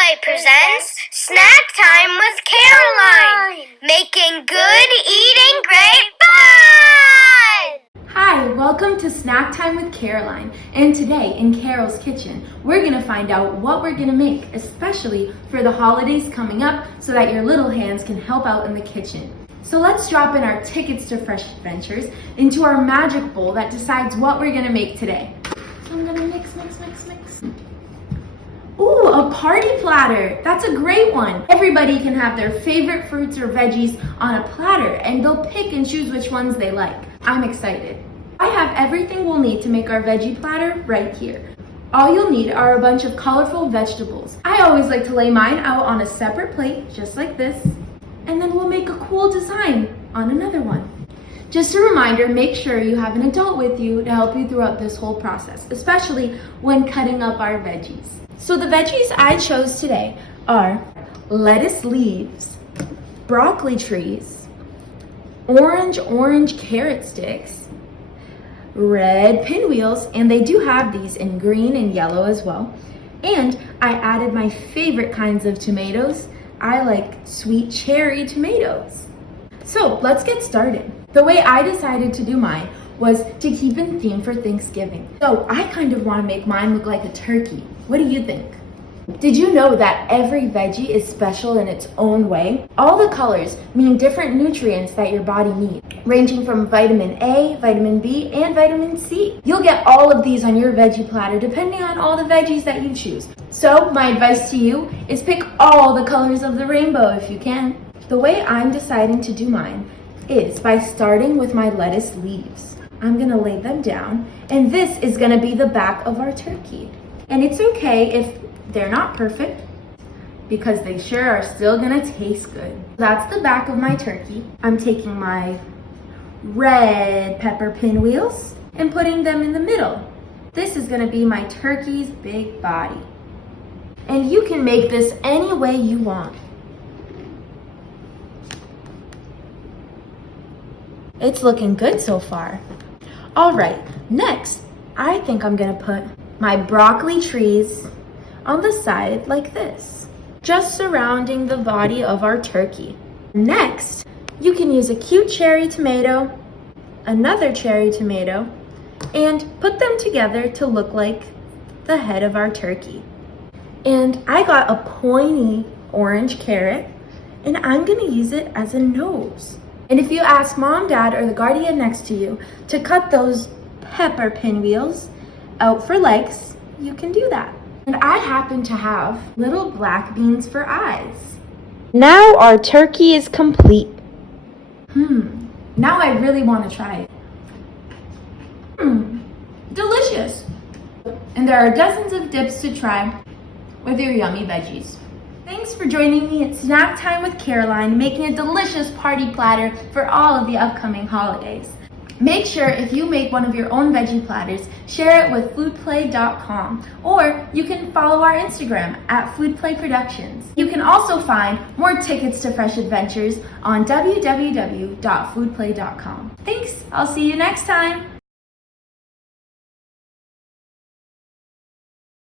FoodPlay presents Snack Time with Caroline, making good eating great fun! Hi, welcome to Snack Time with Caroline, and today in Carol's kitchen, we're going to find out what we're going to make, especially for the holidays coming up, so that your little hands can help out in the kitchen. So let's drop in our tickets to fresh adventures into our magic bowl that decides what we're going to make today. So I'm going to mix. Ooh, a party platter. That's a great one. Everybody can have their favorite fruits or veggies on a platter, and they'll pick and choose which ones they like. I'm excited. I have everything we'll need to make our veggie platter right here. All you'll need are a bunch of colorful vegetables. I always like to lay mine out on a separate plate, just like this, and then we'll make a cool design on another one. Just a reminder, make sure you have an adult with you to help you throughout this whole process, especially when cutting up our veggies. So the veggies I chose today are lettuce leaves, broccoli trees, orange carrot sticks, red pinwheels, and they do have these in green and yellow as well. And I added my favorite kinds of tomatoes. I like sweet cherry tomatoes. So let's get started. The way I decided to do mine was to keep in theme for Thanksgiving. So I kind of want to make mine look like a turkey. What do you think? Did you know that every veggie is special in its own way? All the colors mean different nutrients that your body needs, ranging from vitamin A, vitamin B, and vitamin C. You'll get all of these on your veggie platter depending on all the veggies that you choose. So my advice to you is pick all the colors of the rainbow if you can. The way I'm deciding to do mine is by starting with my lettuce leaves. I'm gonna lay them down, and this is gonna be the back of our turkey. And it's okay if they're not perfect, because they sure are still gonna taste good. That's the back of my turkey. I'm taking my red pepper pinwheels and putting them in the middle. This is gonna be my turkey's big body. And you can make this any way you want. It's looking good so far. All right, next, I think I'm gonna put my broccoli trees on the side like this, just surrounding the body of our turkey. Next, you can use a cute cherry tomato, another cherry tomato, and put them together to look like the head of our turkey. And I got a pointy orange carrot, and I'm gonna use it as a nose. And if you ask mom, dad, or the guardian next to you to cut those pepper pinwheels out for legs, you can do that. And I happen to have little black beans for eyes. Now our turkey is complete. Now I really want to try it. Delicious. And there are dozens of dips to try with your yummy veggies. Thanks for joining me at Snack Time with Caroline, making a delicious party platter for all of the upcoming holidays. Make sure if you make one of your own veggie platters, share it with FoodPlay.com, or you can follow our Instagram at FoodPlay Productions. You can also find more tickets to fresh adventures on www.foodplay.com. Thanks, I'll see you next time.